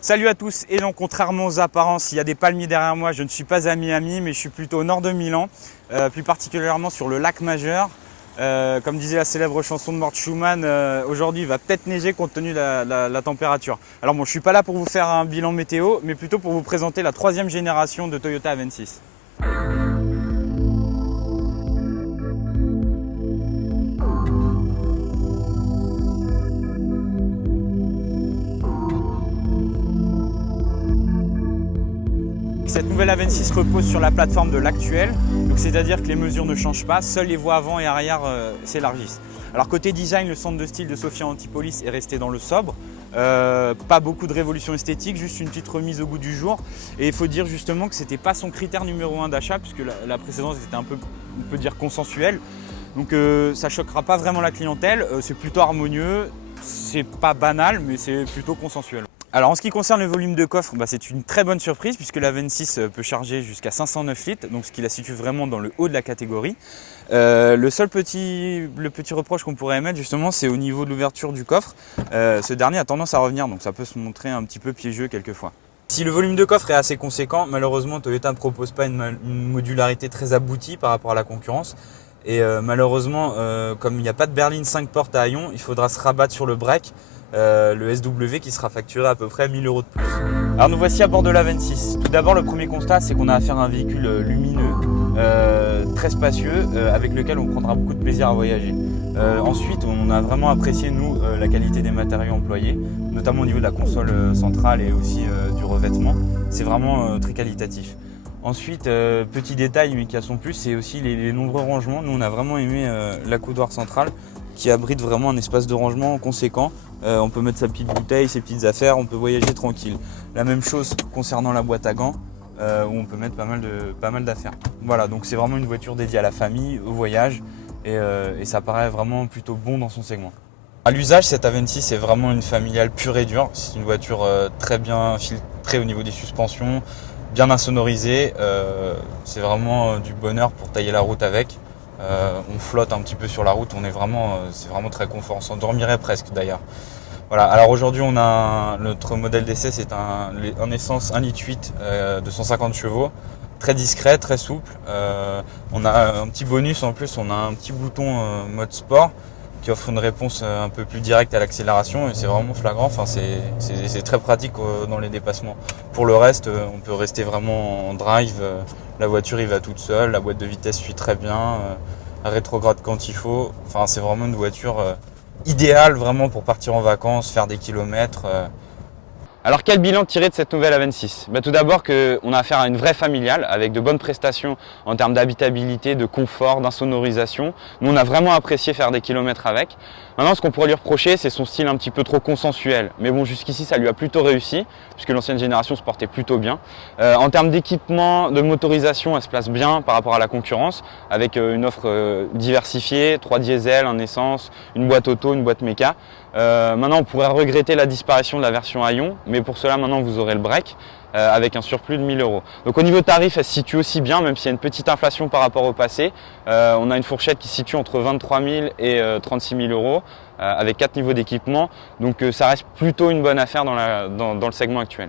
Salut à tous, et donc contrairement aux apparences, il y a des palmiers derrière moi, je ne suis pas à Miami mais je suis plutôt au nord de Milan, plus particulièrement sur le lac Majeur. Comme disait la célèbre chanson de Mort Schumann, aujourd'hui il va peut-être neiger compte tenu de la température. Alors bon, je ne suis pas là pour vous faire un bilan météo, mais plutôt pour vous présenter la 3e génération de Toyota Avensis. Cette nouvelle Avensis repose sur la plateforme de l'actuelle, c'est-à-dire que les mesures ne changent pas, seules les voies avant et arrière s'élargissent. Alors côté design, le centre de style de Sofia Antipolis est resté dans le sobre, pas beaucoup de révolution esthétique, juste une petite remise au goût du jour. Et il faut dire justement que ce n'était pas son critère numéro 1 d'achat, puisque la précédente était un peu, on peut dire, consensuelle. Donc ça ne choquera pas vraiment la clientèle, c'est plutôt harmonieux, c'est pas banal, mais c'est plutôt consensuel. Alors en ce qui concerne le volume de coffre, c'est une très bonne surprise puisque la Avensis peut charger jusqu'à 509 litres, donc ce qui la situe vraiment dans le haut de la catégorie. Le petit reproche qu'on pourrait émettre justement, c'est au niveau de l'ouverture du coffre. Ce dernier a tendance à revenir, donc ça peut se montrer un petit peu piégeux quelquefois. Si le volume de coffre est assez conséquent, malheureusement Toyota ne propose pas une modularité très aboutie par rapport à la concurrence. Et malheureusement, comme il n'y a pas de berline 5 portes à haillons, il faudra se rabattre sur le break. Le SW qui sera facturé à peu près 1000 € de plus. Alors nous voici à bord de l'Avensis. Tout d'abord, le premier constat, c'est qu'on a affaire à un véhicule lumineux, très spacieux, avec lequel on prendra beaucoup de plaisir à voyager. Ensuite, on a vraiment apprécié, nous, la qualité des matériaux employés, notamment au niveau de la console centrale et aussi du revêtement. C'est vraiment très qualitatif. Ensuite, petit détail mais qui a son plus, c'est aussi les nombreux rangements. Nous, on a vraiment aimé l'accoudoir central qui abrite vraiment un espace de rangement conséquent. On peut mettre sa petite bouteille, ses petites affaires, on peut voyager tranquille. La même chose concernant la boîte à gants, où on peut mettre pas mal d'affaires. Voilà, donc c'est vraiment une voiture dédiée à la famille, au voyage, et ça paraît vraiment plutôt bon dans son segment. À l'usage, cette Avensis est vraiment une familiale pure et dure. C'est une voiture très bien filtrée au niveau des suspensions, bien insonorisée. C'est vraiment du bonheur pour tailler la route avec. On flotte un petit peu sur la route, c'est vraiment très confort, on s'endormirait presque d'ailleurs. Voilà, alors aujourd'hui notre modèle d'essai, c'est un essence 1,8 litre de 150 chevaux, très discret, très souple. On a un petit bonus en plus, on a un petit bouton mode sport qui offre une réponse un peu plus directe à l'accélération et c'est vraiment flagrant, enfin, c'est très pratique dans les dépassements. Pour le reste, on peut rester vraiment en drive, la voiture y va toute seule, la boîte de vitesse suit très bien, rétrograde quand il faut, enfin, c'est vraiment une voiture idéale vraiment pour partir en vacances, faire des kilomètres. Alors quel bilan tirer de cette nouvelle Avensis? Tout d'abord qu'on a affaire à une vraie familiale avec de bonnes prestations en termes d'habitabilité, de confort, d'insonorisation. Nous on a vraiment apprécié faire des kilomètres avec. Maintenant ce qu'on pourrait lui reprocher c'est son style un petit peu trop consensuel. Mais bon, jusqu'ici ça lui a plutôt réussi puisque l'ancienne génération se portait plutôt bien. En termes d'équipement, de motorisation, elle se place bien par rapport à la concurrence avec une offre diversifiée, 3 diesel, un essence, une boîte auto, une boîte méca. Maintenant on pourrait regretter la disparition de la version haillons, mais pour cela maintenant vous aurez le break avec un surplus de 1000 €. Donc au niveau tarif, elle se situe aussi bien, même s'il y a une petite inflation par rapport au passé. On a une fourchette qui se situe entre 23 000 et 36 000 € avec 4 niveaux d'équipement, donc ça reste plutôt une bonne affaire dans le segment actuel.